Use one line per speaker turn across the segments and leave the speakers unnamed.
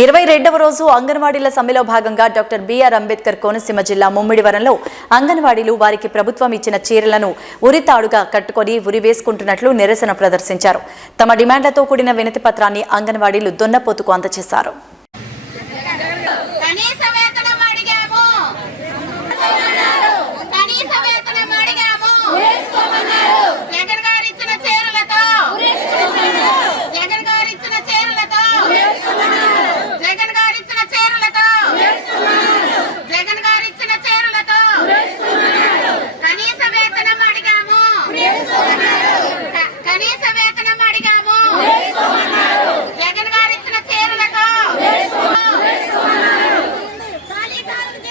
ఇరవై రెండవ రోజు అంగన్వాడీల సమ్మెలో భాగంగా డాక్టర్ బిఆర్ అంబేద్కర్ కోనసీమ జిల్లా ముమ్మిడివరంలో అంగన్వాడీలు వారికి ప్రభుత్వం ఇచ్చిన చీరలను ఉరితాడుగా కట్టుకొని ఉరి వేసుకుంటున్నట్లు నిరసన ప్రదర్శించారు. తమ డిమాండ్లతో కూడిన వినతి పత్రాన్ని అంగన్వాడీలు దొన్నపోతుకు అందజేశారు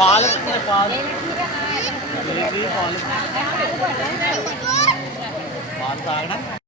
പാലത്തിന് പാൽ. പാൽ.